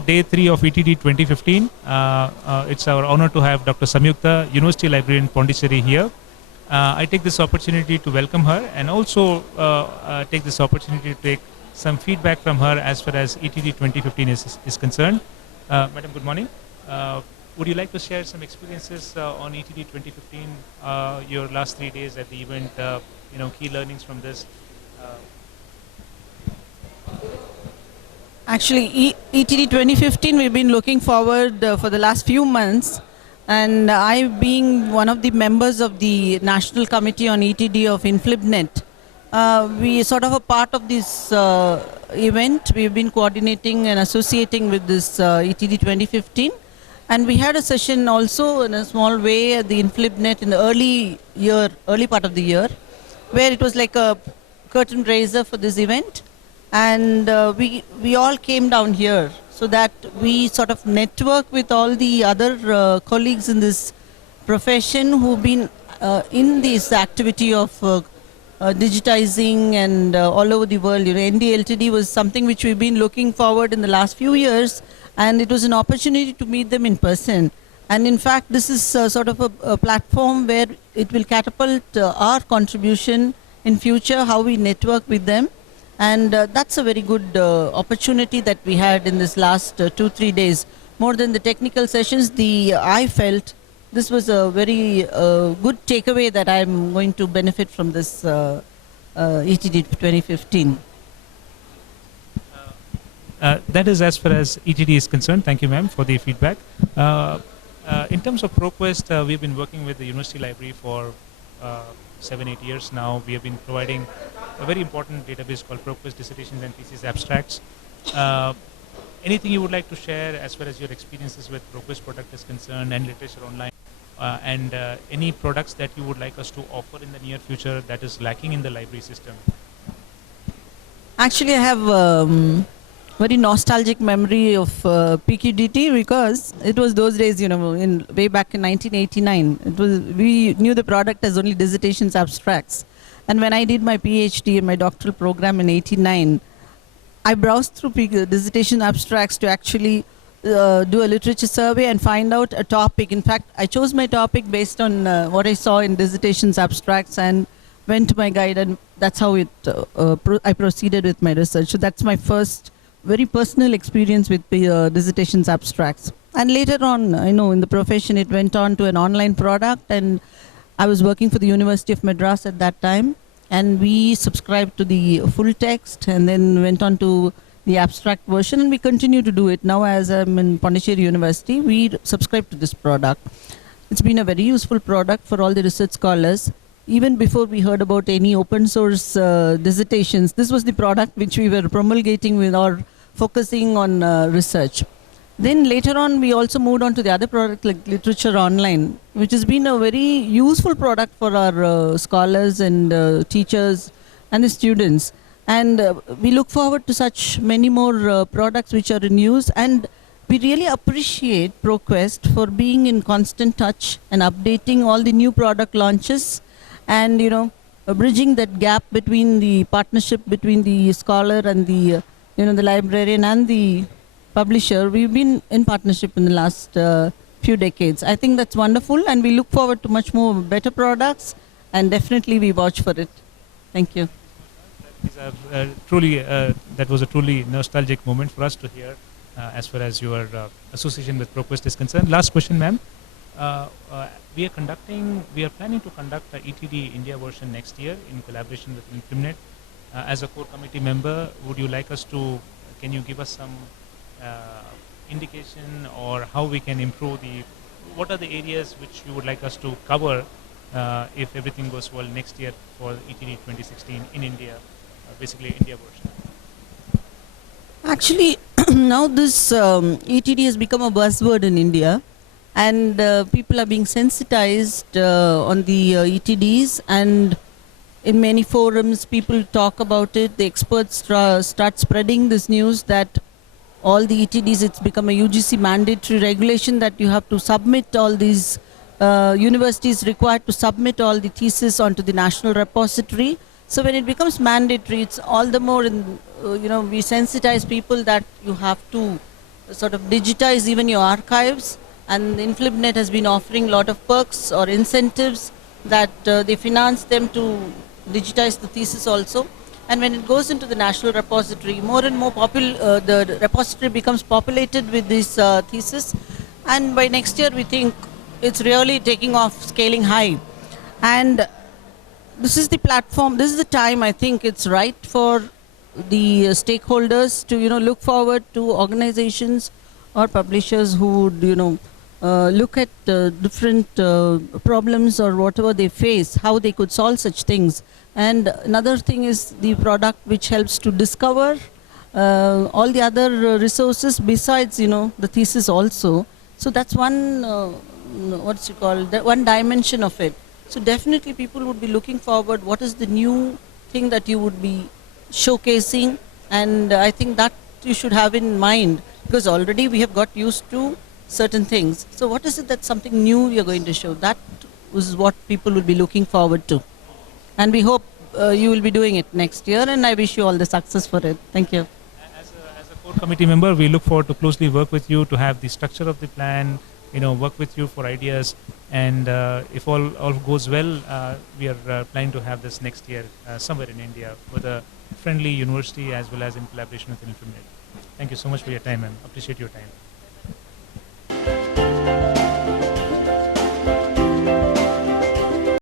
second day 3 of ETD 2015. It's our honor to have Dr. Samyuktha, University Librarian Pondicherry here. I take this opportunity to welcome her and also take this opportunity to take some feedback from her as far as ETD 2015 is concerned. Madam, good morning. Would you like to share some experiences on ETD 2015, your last 3 days at the event, key learnings from this? Actually, ETD 2015, we've been looking forward for the last few months. And I, being one of the members of the National Committee on ETD of InflibNet, we sort of a part of this event. We've been coordinating and associating with this ETD 2015. And we had a session also in a small way at the InflibNet in the early part of the year, where it was like a curtain raiser for this event. And we all came down here so that we sort of network with all the other colleagues in this profession who've been in this activity of digitizing and all over the world. NDLTD was something which we've been looking forward in the last few years, and it was an opportunity to meet them in person. And in fact, this is sort of a platform where it will catapult our contribution in future, how we network with them. And that's a very good opportunity that we had in this last 2-3 days. More than the technical sessions, I felt this was a very good takeaway that I'm going to benefit from this ETD 2015. That is as far as ETD is concerned. Thank you, ma'am, for the feedback. In terms of ProQuest, we've been working with the University Library for 7-8 years now. We have been providing a very important database called ProQuest Dissertations and Thesis Abstracts. Anything you would like to share as far as your experiences with ProQuest product is concerned and literature online, and any products that you would like us to offer in the near future that is lacking in the library system? Actually, I have very nostalgic memory of PQDT because it was those days, in way back in 1989. We knew the product as only Dissertations Abstracts. And when I did my PhD in my doctoral program in '89, I browsed through Dissertation Abstracts to actually do a literature survey and find out a topic. In fact, I chose my topic based on what I saw in Dissertations Abstracts and went to my guide, and that's how I proceeded with my research. So that's my first very personal experience with Dissertations Abstracts. And later on, in the profession, it went on to an online product, and I was working for the University of Madras at that time, and we subscribed to the full text and then went on to the abstract version, and we continue to do it. Now, as I'm in Pondicherry University, we subscribe to this product. It's been a very useful product for all the research scholars. Even before we heard about any open source dissertations, this was the product which we were promulgating with our focusing on research. Then later on, we also moved on to the other product like Literature Online, which has been a very useful product for our scholars and teachers and the students. And we look forward to such many more products which are in use. And we really appreciate ProQuest for being in constant touch and updating all the new product launches and, bridging that gap between the partnership between the scholar and the, the librarian and the publisher. We've been in partnership in the last few decades. I think that's wonderful, and we look forward to much more better products, and definitely we watch for it. Thank you. That was a truly nostalgic moment for us to hear as far as your association with ProQuest is concerned. Last question, ma'am. We are planning to conduct the ETD India version next year in collaboration with InflibNet. As a core committee member, would you like us to, can you give us some indication or how we can improve what are the areas which you would like us to cover if everything goes well next year for ETD 2016 in India, basically India version? Actually, now this ETD has become a buzzword in India, and people are being sensitized on the ETDs, and in many forums people talk about it. The experts start spreading this news that all the ETDs, it's become a UGC mandatory regulation that you have to submit all these universities required to submit all the thesis onto the national repository. So when it becomes mandatory, it's all the more, we sensitize people that you have to sort of digitize even your archives, and InflibNet has been offering a lot of perks or incentives that they finance them to digitize the thesis also. And when it goes into the national repository, more and more the repository becomes populated with this thesis. And by next year, we think it's really taking off, scaling high. And this is the platform, this is the time I think it's right for the stakeholders to, look forward to organizations or publishers who would, look at different problems or whatever they face, how they could solve such things. And another thing is the product which helps to discover all the other resources besides, the thesis also. So that's one, one dimension of it. So definitely people would be looking forward, what is the new thing that you would be showcasing, and I think that you should have in mind, because already we have got used to certain things. So what is it that's something new you're going to show? That is what people will be looking forward to. And we hope you will be doing it next year, and I wish you all the success for it. Thank you. As a core committee member, we look forward to closely work with you to have the structure of the plan, work with you for ideas. And if all goes well, we are planning to have this next year somewhere in India with a friendly university as well as in collaboration with InflibNet. Thank you so much for your time, ma'am. Appreciate your time.